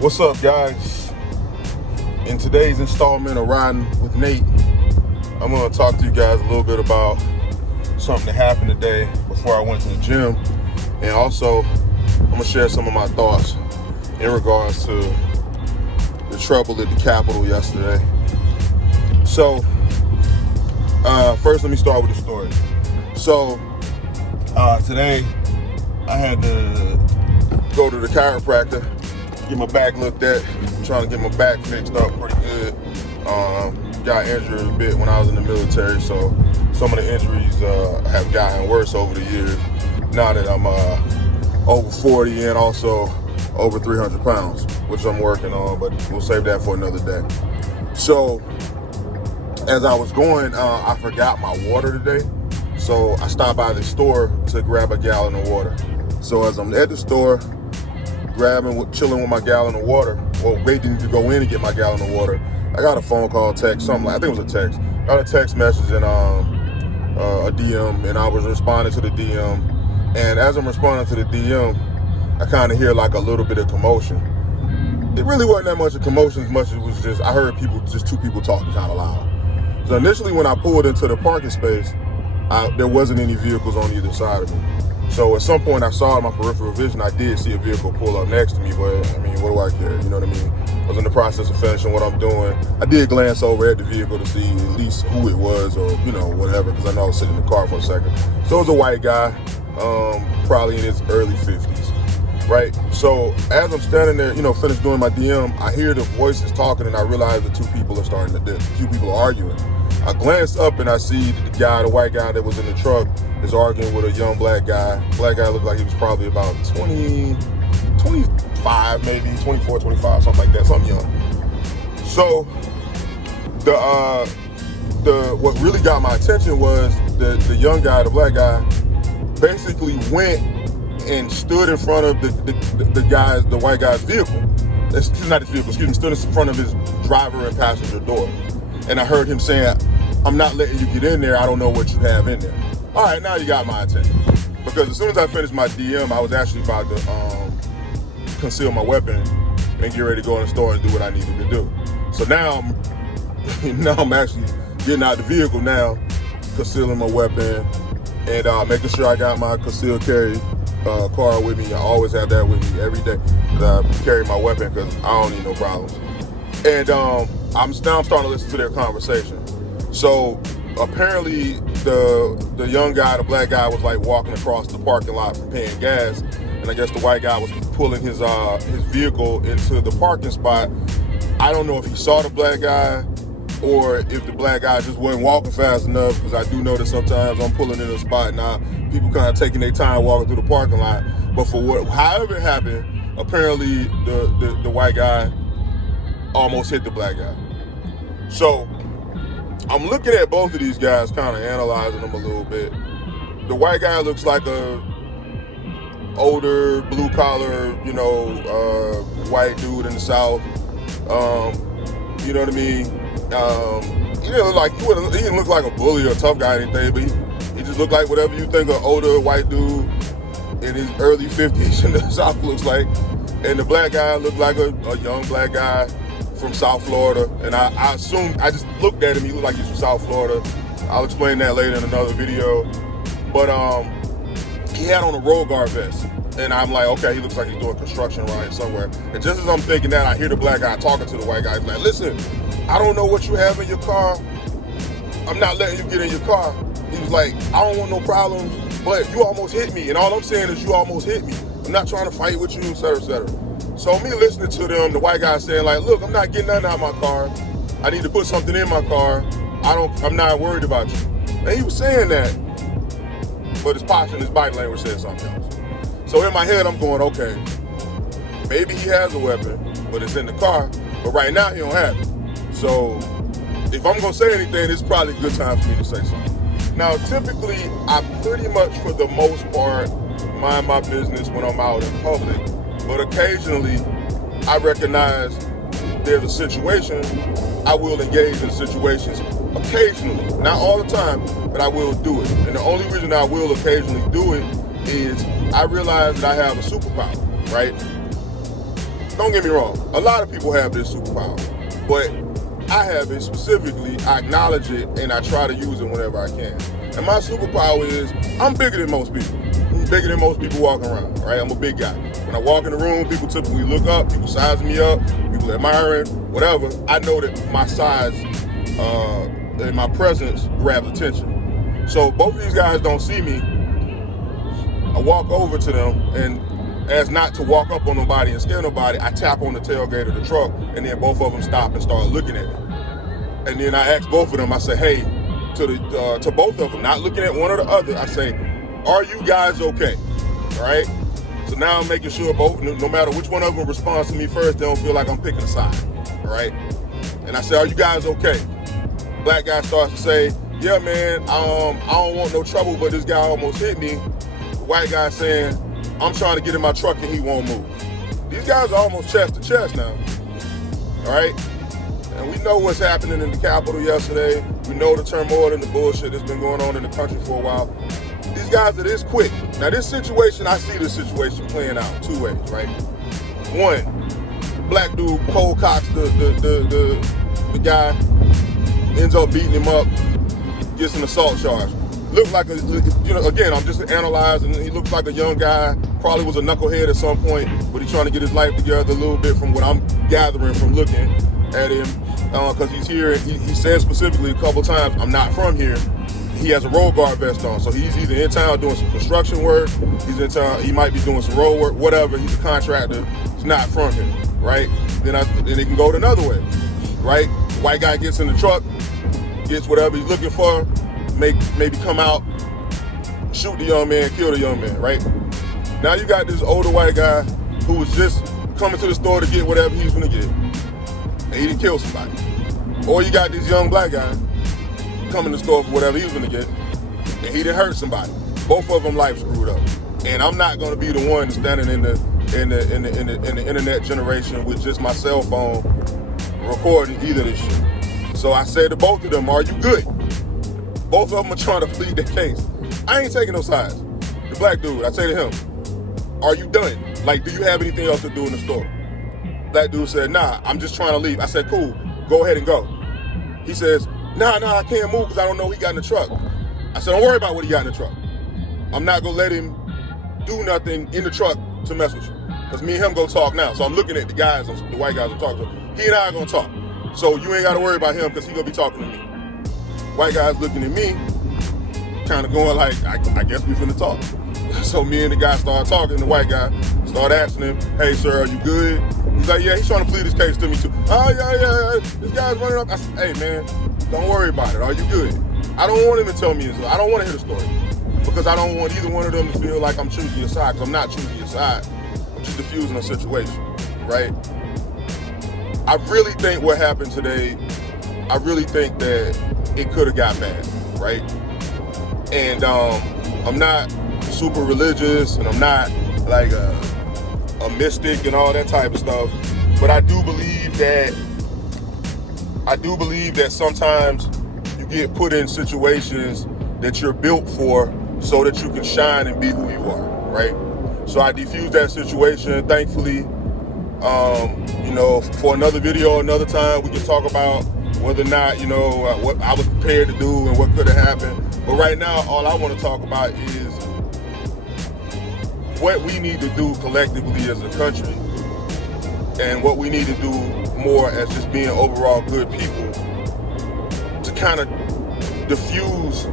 What's up, guys? In today's installment of Riding with Nate, I'm going to talk to you guys a little bit about something that happened today before I went to the gym. And also, I'm going to share some of my thoughts in regards to the trouble at the Capitol yesterday. So, first let me start with the story. So, today I had to go to the chiropractor, get my back looked at. I'm trying to get my back fixed up pretty good. Got injured a bit when I was in the military, so some of the injuries have gotten worse over the years. Now that I'm over 40 and also over 300 pounds, which I'm working on, but we'll save that for another day. So as I was going, I forgot my water today. So I stopped by the store to grab a gallon of water. So as I'm at the store, chilling with my gallon of water, or waiting to go in and get my gallon of water, I got a phone call, text, I think it was a text. Got a text message and a DM, and I was responding to the DM. And as I'm responding to the DM, I kind of hear like a little bit of commotion. It really wasn't that much of commotion as much as it was just, I heard two people talking kind of loud. So initially when I pulled into the parking space, there wasn't any vehicles on either side of me. So at some point I saw in my peripheral vision, I did see a vehicle pull up next to me, but I mean, what do I care? You know what I mean? I was in the process of finishing what I'm doing. I did glance over at the vehicle to see at least who it was or, whatever, because I know I was sitting in the car for a second. So it was a white guy, probably in his early 50s, right? So as I'm standing there, finished doing my DM, I hear the voices talking and I realize the two people are arguing. I glance up and I see the white guy that was in the truck is arguing with a young black guy. Black guy looked like he was probably about 25 maybe, 24, 25, something like that, something young. So what really got my attention was the young guy, the black guy, basically went and stood in front of the white guy's vehicle. Not his vehicle, stood in front of his driver and passenger door. And I heard him saying, "I'm not letting you get in there. I don't know what you have in there." All right, now you got my attention. Because as soon as I finished my DM, I was actually about to conceal my weapon and get ready to go in the store and do what I needed to do. So now I'm actually getting out the vehicle now, concealing my weapon, and making sure I got my concealed carry card with me. I always have that with me every day. I carry my weapon because I don't need no problems. And I'm starting to listen to their conversation. So apparently the young guy, the black guy, was like walking across the parking lot from paying gas, and I guess the white guy was pulling his vehicle into the parking spot. I don't know if he saw the black guy or if the black guy just wasn't walking fast enough, because I do know that sometimes I'm pulling in a spot now, people kind of taking their time walking through the parking lot. But however it happened, apparently the white guy almost hit the black guy. So I'm looking at both of these guys, kind of analyzing them a little bit. The white guy looks like a older, blue collar, white dude in the South. You know what I mean? He didn't look like a bully or a tough guy or anything, but he just looked like whatever you think an older white dude in his early 50s in the South looks like. And the black guy looked like a young black guy from South Florida, and I assumed, I just looked at him, he looked like he's from South Florida. I'll explain that later in another video. But he had on a road guard vest, and I'm like, okay, he looks like he's doing construction right somewhere. And just as I'm thinking that, I hear the black guy talking to the white guy. He's like, "Listen, I don't know what you have in your car. I'm not letting you get in your car." He was like, "I don't want no problems, but you almost hit me, and all I'm saying is you almost hit me. I'm not trying to fight with you, et cetera, et cetera." So me listening to them, the white guy saying like, "Look, I'm not getting nothing out of my car. I need to put something in my car. I'm not worried about you." And he was saying that, but his posture and his body language said something else. So in my head, I'm going, okay, maybe he has a weapon, but it's in the car. But right now, he don't have it. So if I'm gonna say anything, it's probably a good time for me to say something. Now, typically, I pretty much, for the most part, mind my business when I'm out in public. But occasionally, I recognize there's a situation, I will engage in situations occasionally. Not all the time, but I will do it. And the only reason I will occasionally do it is I realize that I have a superpower, right? don't get me wrong, a lot of people have this superpower, but I have it specifically. I acknowledge it and I try to use it whenever I can. And my superpower is I'm bigger than most people. I'm bigger than most people walking around, right? I'm a big guy. When I walk in the room, people typically look up, people sizing me up, people admiring, whatever. I know that my size and my presence grabs attention. So both of these guys don't see me. I walk over to them, and as not to walk up on nobody and scare nobody, I tap on the tailgate of the truck, and then both of them stop and start looking at me. And then I ask both of them, I say, hey, to both of them, not looking at one or the other, I say, are you guys okay? All right? So now I'm making sure both, no matter which one of them responds to me first, they don't feel like I'm picking a side. All right? And I say, are you guys okay? Black guy starts to say, yeah, man, I don't want no trouble, but this guy almost hit me. The white guy saying, I'm trying to get in my truck and he won't move. These guys are almost chest to chest now. All right? And we know what's happening in the Capitol yesterday. We know the turmoil and the bullshit that's been going on in the country for a while. These guys are this quick. Now this situation, I see this situation playing out two ways, right? One, black dude cold cocks the guy, ends up beating him up, gets an assault charge. Looked like again, I'm just analyzing. He looks like a young guy, probably was a knucklehead at some point, but he's trying to get his life together a little bit from what I'm gathering from looking at him. Because he's here, and he said specifically a couple times, I'm not from here. He has a road guard vest on, so he's either in town doing some construction work, he's in town, he might be doing some road work, whatever. He's a contractor, he's not from here, right? Then it can go another way, right? White guy gets in the truck, gets whatever he's looking for, maybe come out, shoot the young man, kill the young man, right? Now you got this older white guy who was just coming to the store to get whatever he's gonna get, and he didn't kill somebody. Or you got this young black guy coming to the store for whatever he was gonna get, and he didn't hurt somebody. Both of them life screwed up. And I'm not gonna be the one standing in the internet generation with just my cell phone recording either this shit. So I said to both of them, are you good? Both of them are trying to plead their case. I ain't taking no sides. The black dude, I say to him, are you done? Like, do you have anything else to do in the store? Black dude said, nah, I'm just trying to leave. I said, cool, go ahead and go. He says, nah, I can't move because I don't know what he got in the truck. I said, don't worry about what he got in the truck. I'm not going to let him do nothing in the truck to mess with you. Because me and him go talk now. So I'm looking at the white guys I'm talking to. He and I are going to talk. So you ain't got to worry about him because he going to be talking to me. White guy's looking at me, kind of going like, I guess we finna talk. So me and the guy started talking. The white guy started asking him, hey, sir, are you good? He's like, yeah, he's trying to plead his case to me too. Oh, yeah, this guy's running up. I said, hey, man, don't worry about it. Are you good? I don't want him to tell me his story. I don't want to hear the story because I don't want either one of them to feel like I'm choosing your side, because I'm not choosing your side. I'm just diffusing a situation, right? I really think what happened today, I really think that it could have got bad, right? And I'm not super religious, and I'm not like a mystic and all that type of stuff, but I do believe that sometimes you get put in situations that you're built for so that you can shine and be who you are, right? So I diffused that situation, thankfully. For another video, another time, we can talk about whether or not, what I was prepared to do and what could have happened. But right now, all I want to talk about is what we need to do collectively as a country, and what we need to do more as just being overall good people to kind of diffuse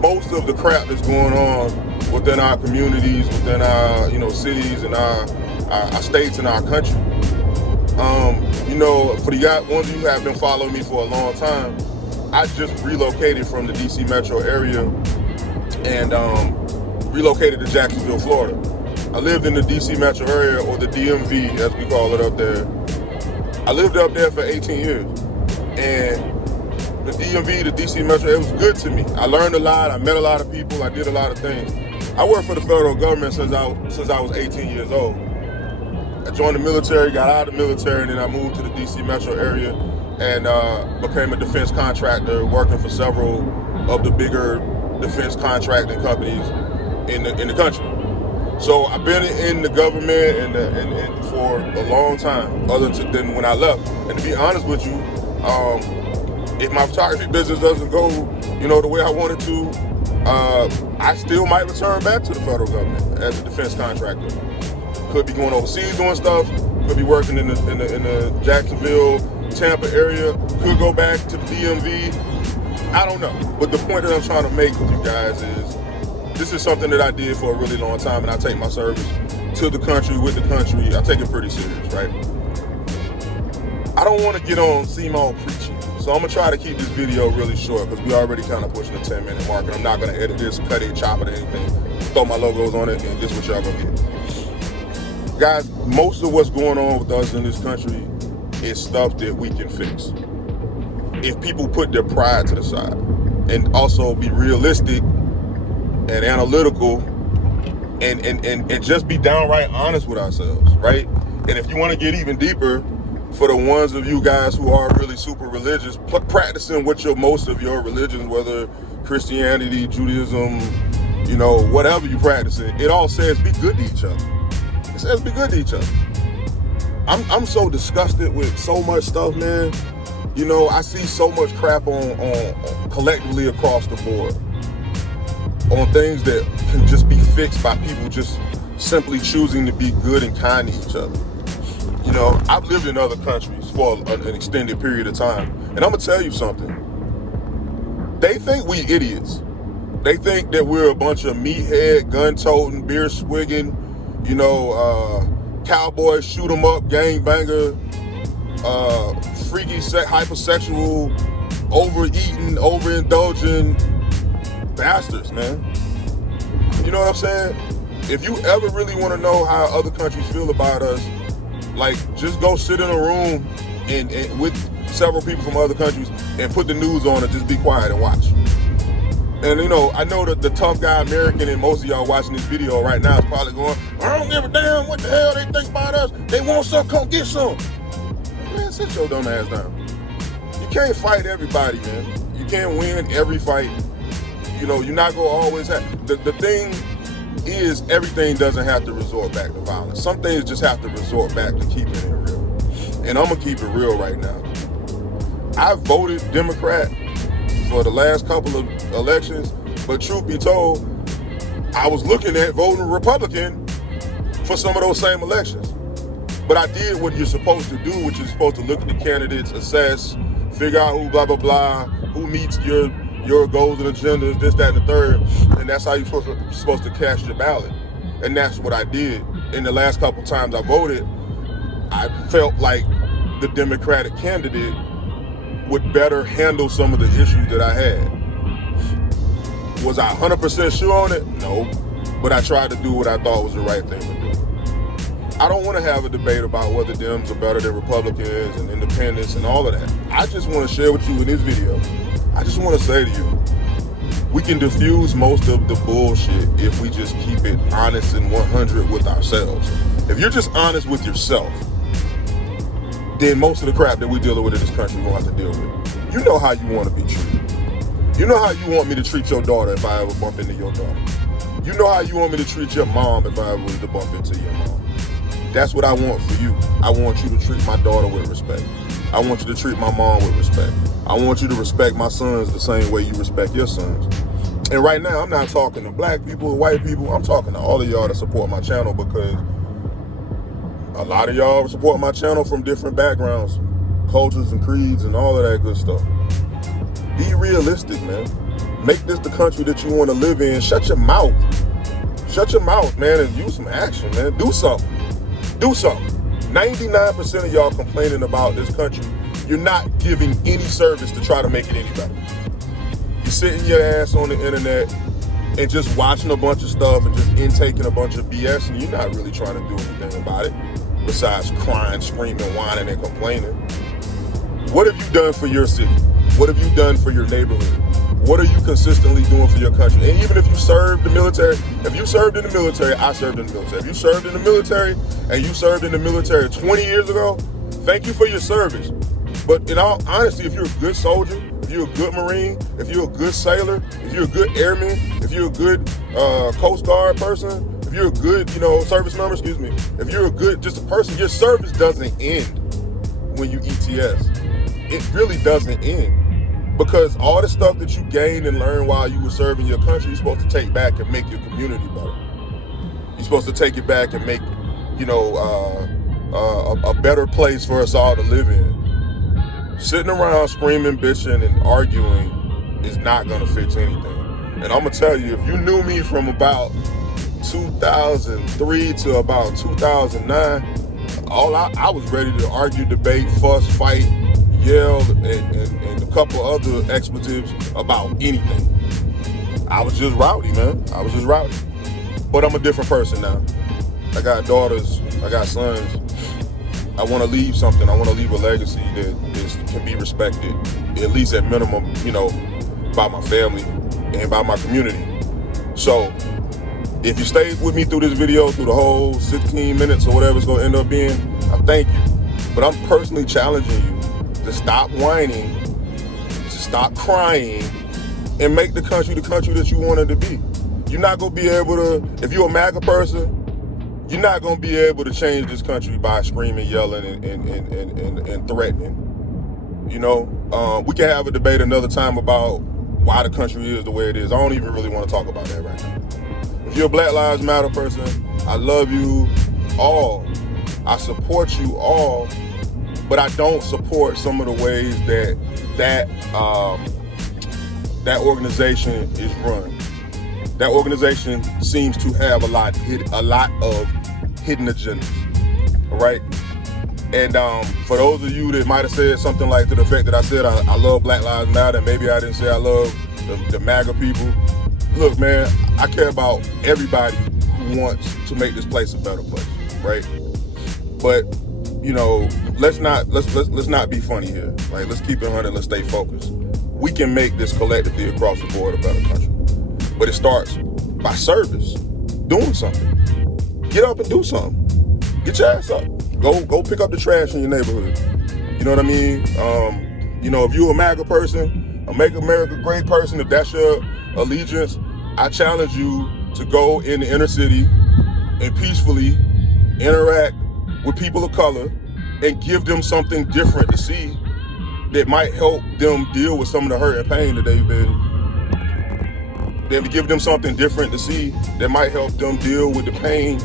most of the crap that's going on within our communities, within our cities and our states and our country. For the ones who have been following me for a long time, I just relocated from the DC metro area and relocated to Jacksonville, Florida. I lived in the DC metro area, or the DMV as we call it up there. I lived up there for 18 years. And the DMV, the DC metro, it was good to me. I learned a lot, I met a lot of people, I did a lot of things. I worked for the federal government since I was 18 years old. I joined the military, got out of the military, and then I moved to the DC metro area and became a defense contractor, working for several of the bigger defense contracting companies in the country. So I've been in the government and for a long time, other than when I left. And to be honest with you, if my photography business doesn't go, the way I want it to, I still might return back to the federal government as a defense contractor. Could be going overseas doing stuff. Could be working in the Jacksonville, Tampa area. Could go back to the DMV. I don't know. But the point that I'm trying to make with you guys is this is something that I did for a really long time, and I take my service to the country, with the country. I take it pretty serious, right? I don't want to seem all preachy. So I'm going to try to keep this video really short because we already kind of pushing the 10-minute mark, and I'm not going to edit this, cut it, chop it, or anything. Throw my logos on it, and this is what y'all going to get. Guys, most of what's going on with us in this country is stuff that we can fix. If people put their pride to the side and also be realistic and analytical and just be downright honest with ourselves, right? And if you want to get even deeper, for the ones of you guys who are really super religious, practicing most of your religions, whether Christianity, Judaism, whatever you practice it all says be good to each other. It says be good to each other. I'm so disgusted with so much stuff, man. I see so much crap on collectively across the board on things that can just be fixed by people just simply choosing to be good and kind to each other. I've lived in other countries for an extended period of time, and I'm gonna tell you something. They think we idiots. They think that we're a bunch of meathead, gun-toting, beer-swigging, cowboy shoot 'em up, gangbanger, freaky, hypersexual, overeating, overindulging bastards, man. You know what I'm saying? If you ever really want to know how other countries feel about us, just go sit in a room and with several people from other countries and put the news on and just be quiet and watch. And I know that the tough guy American and most of y'all watching this video right now is probably going, I don't give a damn what the hell they think about us. They want some, come get some. Man, sit your dumb ass down. You can't fight everybody, man. You can't win every fight. You're not going to always have... The thing is, everything doesn't have to resort back to violence. Some things just have to resort back to keeping it real. And I'm going to keep it real right now. I voted Democrat for the last couple of elections, but truth be told, I was looking at voting Republican for some of those same elections. But I did what you're supposed to do, which is supposed to look at the candidates, assess, figure out who blah, blah, blah, who meets your goals and agendas, this, that, and the third, and that's how you're supposed to cast your ballot. And that's what I did. In the last couple times I voted, I felt like the Democratic candidate would better handle some of the issues that I had. Was I 100% sure on it? No. But I tried to do what I thought was the right thing to do. I don't want to have a debate about whether Dems are better than Republicans and independents and all of that. I just want to share with you in this video, I just want to say to you, we can diffuse most of the bullshit if we just keep it honest and 100 with ourselves. If you're just honest with yourself, then most of the crap that we're dealing with in this country we won't have to deal with. You know how you want to be treated. You know how you want me to treat your daughter if I ever bump into your daughter. You know how you want me to treat your mom if I ever was to bump into your mom. That's what I want for you. I want you to treat my daughter with respect. I want you to treat my mom with respect. I want you to respect my sons the same way you respect your sons. And right now, I'm not talking to black people, white people. I'm talking to all of y'all that support my channel, because a lot of y'all support my channel from different backgrounds, cultures and creeds and all of that good stuff. Be realistic, man. Make this the country that you want to live in. Shut your mouth. Shut your mouth, man, and use some action, man. Do something. Do something. 99% of y'all complaining about this country, you're not giving any service to try to make it any better. You're sitting your ass on the internet and just watching a bunch of stuff and just intaking a bunch of BS, and you're not really trying to do anything about it besides crying, screaming, whining, and complaining. What have you done for your city? What have you done for your neighborhood? What are you consistently doing for your country? And even if you served the military, if you served in the military, I served in the military. If you served in the military and you served in the military 20 years ago, thank you for your service. But in all honesty, if you're a good soldier, if you're a good Marine, if you're a good sailor, if you're a good airman, if you're a good Coast Guard person, If you're a good, service member, if you're a good, just a person, your service doesn't end when you ETS. It really doesn't end, because all the stuff that you gained and learned while you were serving your country, you're supposed to take back and make your community better. You're supposed to take it back and make, a better place for us all to live in. Sitting around screaming, bitching, and arguing is not gonna fix anything. And I'm gonna tell you, if you knew me from about 2003 to about 2009, I was ready to argue, debate, fuss, fight, yell, and a couple other expletives about anything. I was just rowdy, man. I was just rowdy. But I'm a different person now. I got daughters, I got sons. I want to leave something. I want to leave a legacy that can be respected, at least at minimum, by my family and by my community. So if you stayed with me through this video, through the whole 16 minutes or whatever it's going to end up being, I thank you. But I'm personally challenging you to stop whining, to stop crying, and make the country that you want it to be. You're not going to be able to, if you're a MAGA person, you're not going to be able to change this country by screaming, yelling, and threatening. We can have a debate another time about why the country is the way it is. I don't even really want to talk about that right now. If you're a Black Lives Matter person, I love you all. I support you all, but I don't support some of the ways that organization is run. That organization seems to have a lot of hidden agendas, all right? And for those of you that might have said something like to the effect that I said I love Black Lives Matter, maybe I didn't say I love the MAGA people. Look, man, I care about everybody who wants to make this place a better place, right? But let's not be funny here. Like, let's keep it 100. Let's stay focused. We can make this collectively across the board a better country. But it starts by service, doing something. Get up and do something. Get your ass up. Go pick up the trash in your neighborhood. You know what I mean? If you're a MAGA person, a Make America Great person, if that's your allegiance, I challenge you to go in the inner city and peacefully interact with people of color and give them something different to see that might help them deal with some of the hurt and pain that they've been. Then to give them something different to see that might help them deal with the pain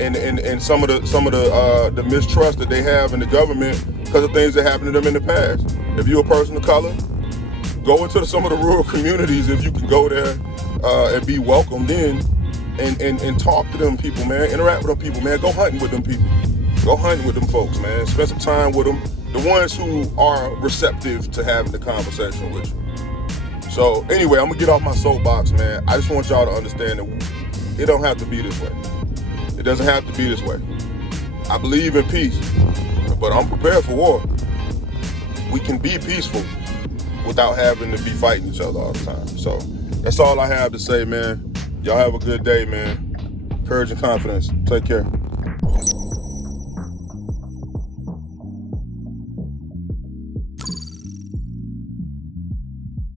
and some of the mistrust that they have in the government because of things that happened to them in the past. If you're a person of color, go into some of the rural communities if you can go there and be welcomed in and talk to them people, man. Interact with them people, man. Go hunting with them people. Go hunting with them folks, man. Spend some time with them. The ones who are receptive to having the conversation with you. So anyway, I'm gonna get off my soapbox, man. I just want y'all to understand that it don't have to be this way. It doesn't have to be this way. I believe in peace, but I'm prepared for war. We can be peaceful without having to be fighting each other all the time. So that's all I have to say, man. Y'all have a good day, man. Courage and confidence. Take care.